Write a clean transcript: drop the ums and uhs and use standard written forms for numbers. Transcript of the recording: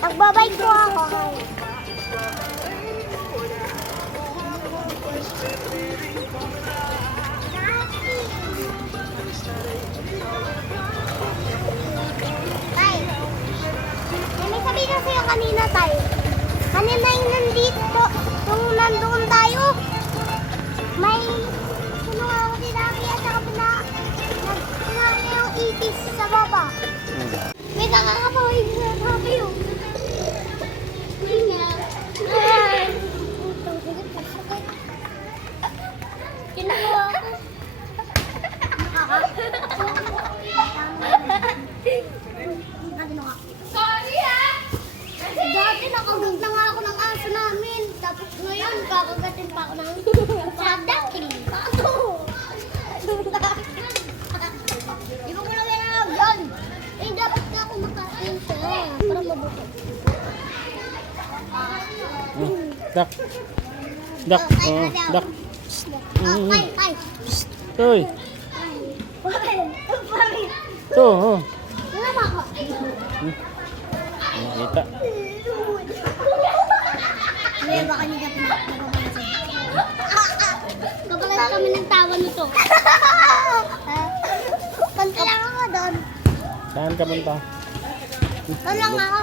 Nagbabay ko ako. Tay, may sabihin na sa'yo kanina, Tay. Kanina yung nandito, nung nandoon tayo, may sino nga ako sinabi at saka pinaka yung itis sa baba. May nakakapawin na sabi yun. Kinuha ako. Sorry ha! Dati nakagat na nga ako ng aso namin. Tapos ngayon, kakagatin pa ako ng sadakil. Ako! Di ba ko lang yan yun? Eh, dapat na ako makain siya. Para mabuto. Dak. Dak. Oh, dak. Kay, kay. Toy. To, oh. Wala ba ako? Nakita. Kuya, baka hindi ka pinapagawa. Kapalan kami ng tawa nito. Punta lang ako doon. Saan ka punta? Doon lang ako.